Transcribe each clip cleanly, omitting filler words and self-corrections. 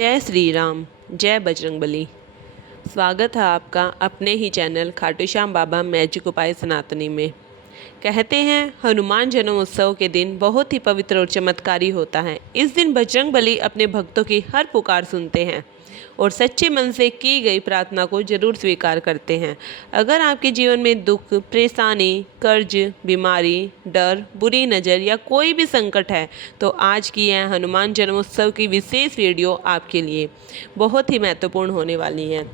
जय श्री राम, जय बजरंगबली। स्वागत है आपका अपने ही चैनल खाटू श्याम बाबा मैजिक उपाय सनातनी में। कहते हैं हनुमान जन्मोत्सव के दिन बहुत ही पवित्र और चमत्कारी होता है। इस दिन बजरंगबली अपने भक्तों की हर पुकार सुनते हैं और सच्चे मन से की गई प्रार्थना को जरूर स्वीकार करते हैं। अगर आपके जीवन में दुख, परेशानी, कर्ज, बीमारी, डर, बुरी नज़र या कोई भी संकट है तो आज की यह हनुमान जन्मोत्सव की विशेष वीडियो आपके लिए बहुत ही महत्वपूर्ण होने वाली है,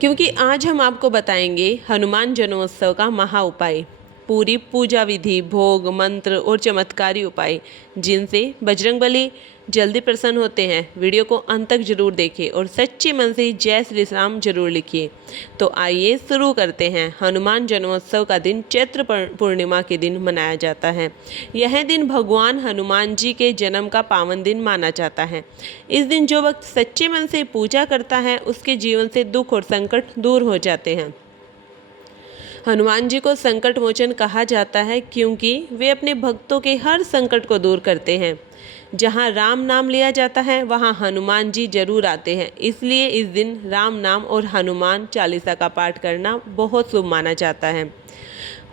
क्योंकि आज हम आपको बताएंगे हनुमान जन्मोत्सव का महा उपाय, पूरी पूजा विधि, भोग, मंत्र और चमत्कारी उपाय जिनसे बजरंगबली जल्दी प्रसन्न होते हैं। वीडियो को अंत तक जरूर देखें और सच्चे मन से जय श्री राम जरूर लिखिए। तो आइए शुरू करते हैं। हनुमान जन्मोत्सव का दिन चैत्र पूर्णिमा के दिन मनाया जाता है। यह दिन भगवान हनुमान जी के जन्म का पावन दिन माना जाता है। इस दिन जो भक्त सच्चे मन से पूजा करता है उसके जीवन से दुख और संकट दूर हो जाते हैं। हनुमान जी को संकट मोचन कहा जाता है क्योंकि वे अपने भक्तों के हर संकट को दूर करते हैं। जहाँ राम नाम लिया जाता है वहाँ हनुमान जी जरूर आते हैं, इसलिए इस दिन राम नाम और हनुमान चालीसा का पाठ करना बहुत शुभ माना जाता है।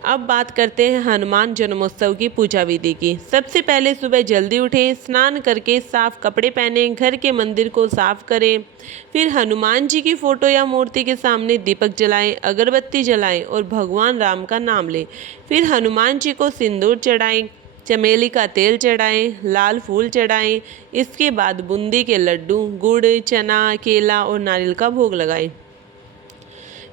अब बात करते हैं हनुमान जन्मोत्सव की पूजा विधि की। सबसे पहले सुबह जल्दी उठें, स्नान करके साफ कपड़े पहनें, घर के मंदिर को साफ करें, फिर हनुमान जी की फोटो या मूर्ति के सामने दीपक जलाएं, अगरबत्ती जलाएं और भगवान राम का नाम लें। फिर हनुमान जी को सिंदूर चढ़ाएं, चमेली का तेल चढ़ाएं, लाल फूल चढ़ाएं। इसके बाद बूंदी के लड्डू, गुड़, चना, केला और नारियल का भोग लगाएं।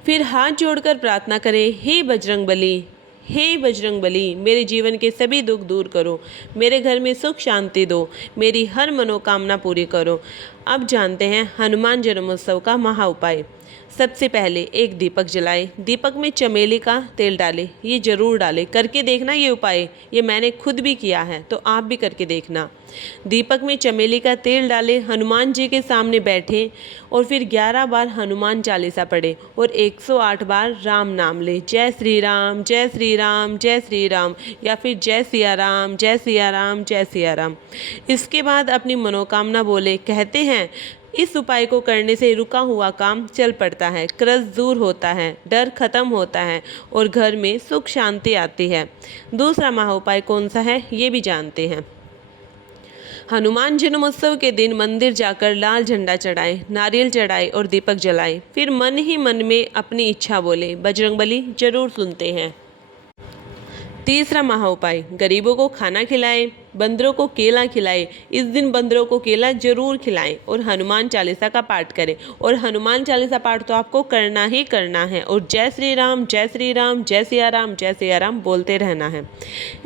फिर हाथ जोड़कर प्रार्थना करें, हे बजरंगबली, हे बजरंगबली, मेरे जीवन के सभी दुख दूर करो, मेरे घर में सुख शांति दो, मेरी हर मनोकामना पूरी करो। अब जानते हैं हनुमान जन्मोत्सव का महा उपाय। सबसे पहले एक दीपक जलाएं, दीपक में चमेली का तेल डालें, ये जरूर डालें, करके देखना ये उपाय, ये मैंने खुद भी किया है तो आप भी करके देखना। दीपक में चमेली का तेल डालें, हनुमान जी के सामने बैठें और फिर 11 बार हनुमान चालीसा पढ़ें और 108 बार राम नाम लें। जय श्री राम, जय श्री राम, जय श्री राम, या फिर जय सिया राम, जय सिया राम, जय सिया राम। इसके बाद अपनी मनोकामना बोले। कहते हैं इस उपाय को करने से रुका हुआ काम चल पड़ता है, कर्ज दूर होता है, डर खत्म होता है और घर में सुख शांति आती है। दूसरा महा उपाय कौन सा है ये भी जानते हैं। हनुमान जन्मोत्सव के दिन मंदिर जाकर लाल झंडा चढ़ाएं, नारियल चढ़ाएं और दीपक जलाएं। फिर मन ही मन में अपनी इच्छा बोले, बजरंगबली जरूर सुनते हैं। तीसरा महा उपाय, गरीबों को खाना खिलाएं, बंदरों को केला खिलाएं। इस दिन बंदरों को केला जरूर खिलाएं और हनुमान चालीसा का पाठ करें। और हनुमान चालीसा पाठ तो आपको करना ही करना है और जय श्री राम, जय श्री राम, जय सिया राम, जय सिया राम बोलते रहना है।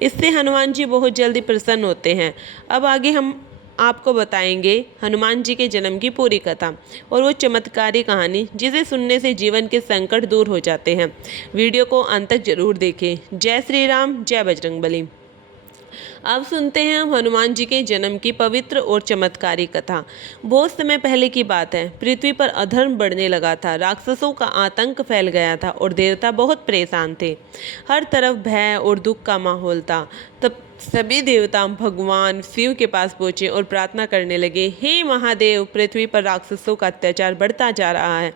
इससे हनुमान जी बहुत जल्दी प्रसन्न होते हैं। अब आगे हम आपको बताएंगे हनुमान जी के जन्म की पूरी कथा और वो चमत्कारी कहानी जिसे सुनने से जीवन के संकट दूर हो जाते हैं। वीडियो को अंत तक जरूर देखें। जय श्री राम, जय बजरंगबली। अब सुनते हैं हम हनुमान जी के जन्म की पवित्र और चमत्कारी कथा। बहुत समय पहले की बात है, पृथ्वी पर अधर्म बढ़ने लगा था, राक्षसों का आतंक फैल गया था और देवता बहुत परेशान थे। हर तरफ भय और दुख का माहौल था। तब सभी देवता भगवान शिव के पास पहुँचे और प्रार्थना करने लगे, हे महादेव, पृथ्वी पर राक्षसों का अत्याचार बढ़ता जा रहा है,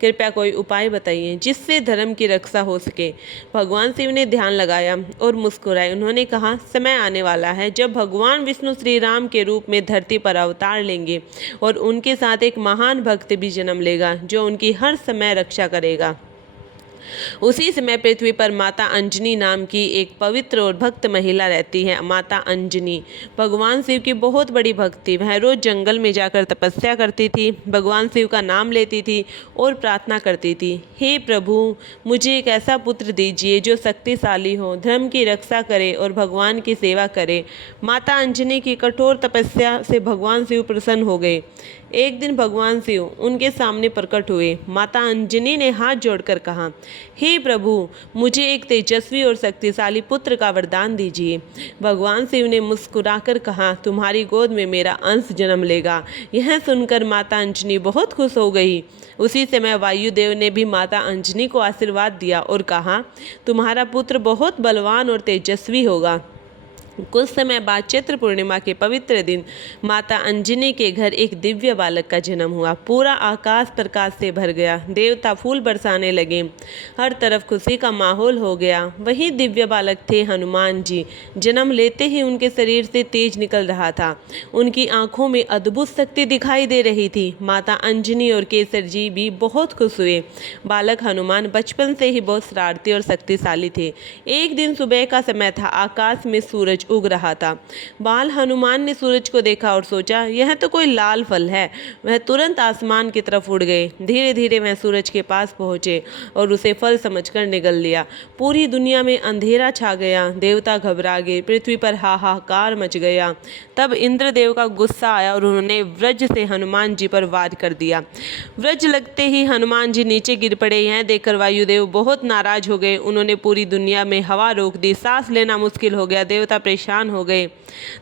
कृपया कोई उपाय बताइए जिससे धर्म की रक्षा हो सके। भगवान शिव ने ध्यान लगाया और मुस्कुराए। उन्होंने कहा, समय आने वाला है जब भगवान विष्णु श्री राम के रूप में धरती पर अवतार लेंगे और उनके साथ एक महान भक्त भी जन्म लेगा जो उनकी हर समय रक्षा करेगा। उसी समय पृथ्वी पर माता अंजनी नाम की एक पवित्र और भक्त महिला रहती है। माता अंजनी भगवान शिव की बहुत बड़ी भक्त थी। वह रोज जंगल में जाकर तपस्या करती थी, भगवान शिव का नाम लेती थी और प्रार्थना करती थी, हे प्रभु, मुझे एक ऐसा पुत्र दीजिए जो शक्तिशाली हो, धर्म की रक्षा करे और भगवान की सेवा करे। माता अंजनी की कठोर तपस्या से भगवान शिव प्रसन्न हो गए। एक दिन भगवान शिव उनके सामने प्रकट हुए। माता अंजनी ने हाथ जोड़कर कहा, हे प्रभु, मुझे एक तेजस्वी और शक्तिशाली पुत्र का वरदान दीजिए। भगवान शिव ने मुस्कुराकर कहा, तुम्हारी गोद में मेरा अंश जन्म लेगा। यह सुनकर माता अंजनी बहुत खुश हो गई। उसी समय वायुदेव ने भी माता अंजनी को आशीर्वाद दिया और कहा, तुम्हारा पुत्र बहुत बलवान और तेजस्वी होगा। कुछ समय बाद चैत्र पूर्णिमा के पवित्र दिन माता अंजनी के घर एक दिव्य बालक का जन्म हुआ। पूरा आकाश प्रकाश से भर गया, देवता फूल बरसाने लगे, हर तरफ खुशी का माहौल हो गया। वही दिव्य बालक थे हनुमान जी। जन्म लेते ही उनके शरीर से तेज निकल रहा था, उनकी आंखों में अद्भुत शक्ति दिखाई दे रही थी। माता अंजनी और केसर जी भी बहुत खुश हुए। बालक हनुमान बचपन से ही बहुत शरारती और शक्तिशाली थे। एक दिन सुबह का समय था, आकाश में सूरज उग रहा था। बाल हनुमान ने सूरज को देखा और सोचा, यह तो कोई लाल फल है। वह तुरंत आसमान की तरफ उड़ गए। धीरे धीरे वह सूरज के पास पहुंचे और उसे फल समझकर निगल लिया। पूरी दुनिया में अंधेरा छा गया, देवता घबरा गए, पृथ्वी पर हाहाकार मच गया। तब इंद्रदेव का गुस्सा आया और उन्होंने वज्र से हनुमान जी पर वार कर दिया। वज्र लगते ही हनुमान जी नीचे गिर पड़े। यह देखकर वायुदेव बहुत नाराज हो गए। उन्होंने पूरी दुनिया में हवा रोक दी, सांस लेना मुश्किल हो गया, देवता परेशान हो गए।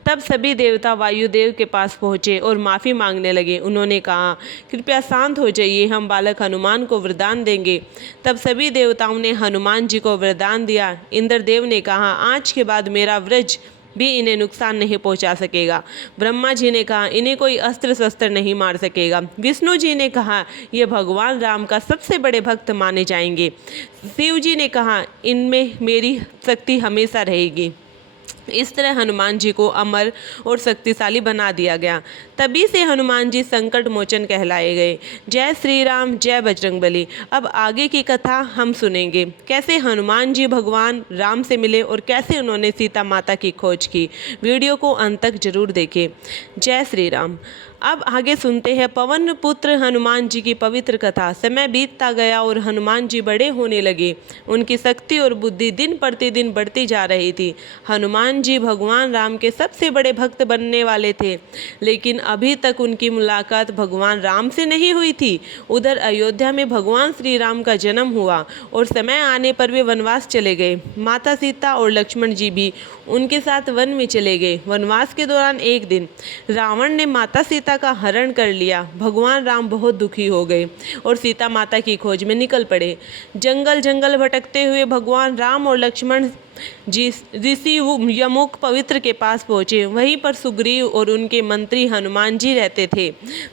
तब सभी देवता वायुदेव के पास पहुंचे और माफ़ी मांगने लगे। उन्होंने कहा, कृपया शांत हो जाइए, हम बालक हनुमान को वरदान देंगे। तब सभी देवताओं ने हनुमान जी को वरदान दिया। इंद्रदेव ने कहा, आज के बाद मेरा वज्र भी इन्हें नुकसान नहीं पहुंचा सकेगा। ब्रह्मा जी ने कहा, इन्हें कोई अस्त्र शस्त्र नहीं मार सकेगा। विष्णु जी ने कहा, ये भगवान राम का सबसे बड़े भक्त माने जाएंगे। शिव जी ने कहा, इनमें मेरी शक्ति हमेशा रहेगी। इस तरह हनुमान जी को अमर और शक्तिशाली बना दिया गया। तभी से हनुमान जी संकट मोचन कहलाए गए। जय श्री राम, जय बजरंगबली। अब आगे की कथा हम सुनेंगे, कैसे हनुमान जी भगवान राम से मिले और कैसे उन्होंने सीता माता की खोज की। वीडियो को अंत तक जरूर देखें। जय श्री राम। अब आगे सुनते हैं पवन पुत्र हनुमान जी की पवित्र कथा। समय बीतता गया और हनुमान जी बड़े होने लगे। उनकी शक्ति और बुद्धि दिन प्रतिदिन बढ़ती जा रही थी। हनुमान जी भगवान राम के सबसे बड़े भक्त बनने वाले थे, लेकिन अभी तक उनकी मुलाकात भगवान राम से नहीं हुई थी। उधर अयोध्या में भगवान श्री राम का जन्म हुआ और समय आने पर वे वनवास चले गए। माता सीता और लक्ष्मण जी भी उनके साथ वन में चले गए। वनवास के दौरान एक दिन रावण ने माता सीता का हरण कर लिया। भगवान राम बहुत दुखी हो गए और सीता माता की खोज में निकल पड़े। जंगल जंगल भटकते हुए भगवान राम और लक्ष्मण जी ऋषि यमुक पवित्र के पास पहुंचे। वहीं पर सुग्रीव और उनके मंत्री हनुमान जी रहते थे।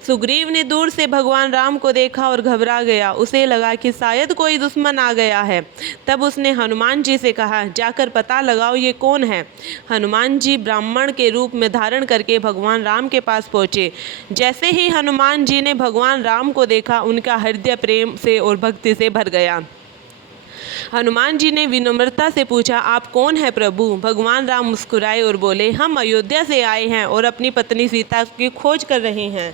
सुग्रीव ने दूर से भगवान राम को देखा और घबरा गया। उसे लगा कि शायद कोई दुश्मन आ गया है। तब उसने हनुमान जी से कहा, जाकर पता लगाओ ये कौन है। हनुमान जी ब्राह्मण के रूप में धारण करके भगवान राम के पास पहुंचे। जैसे ही हनुमान जी ने भगवान राम को देखा, उनका हृदय प्रेम से और भक्ति से भर गया। हनुमान जी ने विनम्रता से पूछा, आप कौन है प्रभु। भगवान राम मुस्कुराए और बोले, हम अयोध्या से आए हैं और अपनी पत्नी सीता की खोज कर रहे हैं।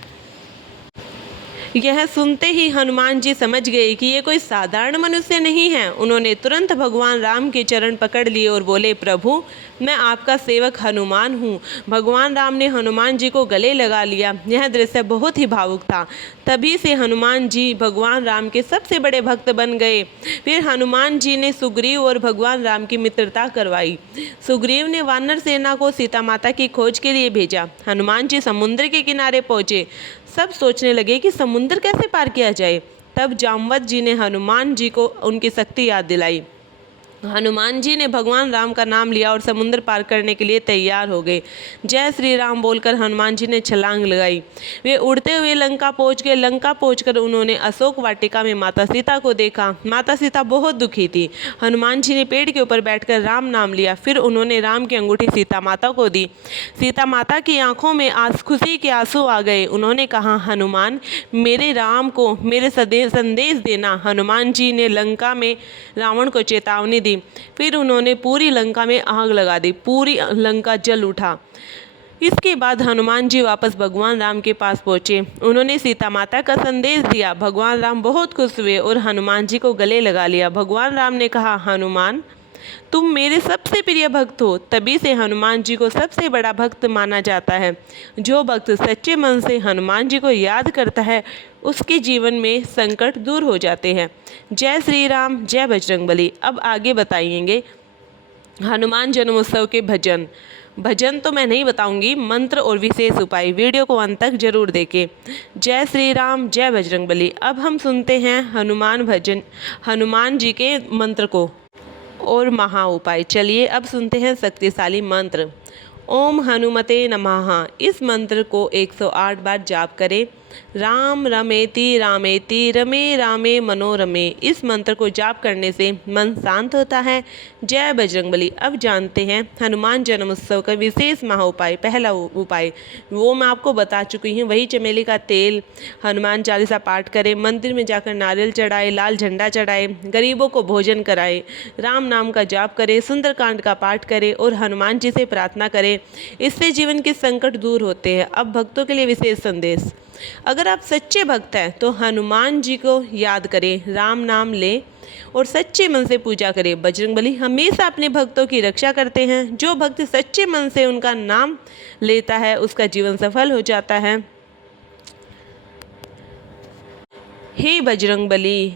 यह सुनते ही हनुमान जी समझ गए कि ये कोई साधारण मनुष्य नहीं है। उन्होंने तुरंत भगवान राम के चरण पकड़ लिए और बोले, प्रभु मैं आपका सेवक हनुमान हूँ। भगवान राम ने हनुमान जी को गले लगा लिया। यह दृश्य बहुत ही भावुक था। तभी से हनुमान जी भगवान राम के सबसे बड़े भक्त बन गए। फिर हनुमान जी ने सुग्रीव और भगवान राम की मित्रता करवाई। सुग्रीव ने वानर सेना को सीता माता की खोज के लिए भेजा। हनुमान जी समुद्र के किनारे पहुँचे। सब सोचने लगे कि समुद्र कैसे पार किया जाए। तब जामवंत जी ने हनुमान जी को उनकी शक्ति याद दिलाई। हनुमान जी ने भगवान राम का नाम लिया और समुद्र पार करने के लिए तैयार हो गए। जय श्री राम बोलकर हनुमान जी ने छलांग लगाई। वे उड़ते हुए लंका पहुंच गए। लंका पहुंचकर उन्होंने अशोक वाटिका में माता सीता को देखा। माता सीता बहुत दुखी थी। हनुमान जी ने पेड़ के ऊपर बैठकर राम नाम लिया। फिर उन्होंने राम की अंगूठी सीता माता को दी। सीता माता की आंखों में खुशी के आंसू आ गए। उन्होंने कहा, हनुमान मेरे राम को मेरे संदेश देना। हनुमान जी ने लंका में रावण को चेतावनी दी। फिर उन्होंने पूरी लंका में आग लगा दी। पूरी लंका जल उठा। इसके बाद हनुमान जी वापस भगवान राम के पास पहुंचे। उन्होंने सीता माता का संदेश दिया। भगवान राम बहुत खुश हुए और हनुमान जी को गले लगा लिया। भगवान राम ने कहा, हनुमान तुम मेरे सबसे प्रिय भक्त हो। तभी से हनुमान जी को सबसे बड़ा भक्त माना जाता है। जो भक्त सच्चे मन से हनुमान जी को याद करता है, उसके जीवन में संकट दूर हो जाते हैं। जय श्री राम, जय बजरंगबली। अब आगे बताएंगे हनुमान जन्मोत्सव के भजन तो मैं नहीं बताऊंगी, मंत्र और विशेष उपाय। वीडियो को अंत तक जरूर देखें। जय श्री राम, जय बजरंगबली। अब हम सुनते हैं हनुमान जी के मंत्र को और महा उपाय। चलिए अब सुनते हैं शक्तिशाली मंत्र। ओम हनुमते नमः। इस मंत्र को 108 बार जाप करें। राम रमेति रामेति रमे रामे मनोरमे। इस मंत्र को जाप करने से मन शांत होता है। जय बजरंगबली। अब जानते हैं हनुमान जन्मोत्सव का विशेष महा उपाय। पहला उपाय वो मैं आपको बता चुकी हूँ, वही चमेली का तेल, हनुमान चालीसा पाठ करें, मंदिर में जाकर नारियल चढ़ाए, लाल झंडा चढ़ाए, गरीबों को भोजन कराए, राम नाम का जाप करें, सुंदरकांड का पाठ करें और हनुमान जी से प्रार्थना करें। इससे जीवन के संकट दूर होते हैं। अब भक्तों के लिए विशेष संदेश। अगर आप सच्चे भक्त हैं तो हनुमान जी को याद करें, राम नाम लें और सच्चे मन से पूजा करें। बजरंगबली हमेशा अपने भक्तों की रक्षा करते हैं। जो भक्त सच्चे मन से उनका नाम लेता है उसका जीवन सफल हो जाता है। हे बजरंगबली,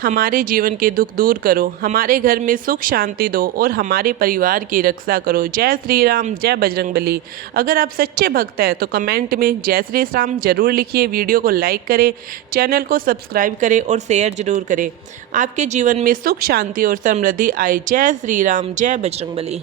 हमारे जीवन के दुख दूर करो, हमारे घर में सुख शांति दो और हमारे परिवार की रक्षा करो। जय श्री राम, जय बजरंगबली। अगर आप सच्चे भक्त हैं तो कमेंट में जय श्री राम जरूर लिखिए। वीडियो को लाइक करें, चैनल को सब्सक्राइब करें और शेयर जरूर करें। आपके जीवन में सुख शांति और समृद्धि आए। जय श्री राम, जय बजरंगबली।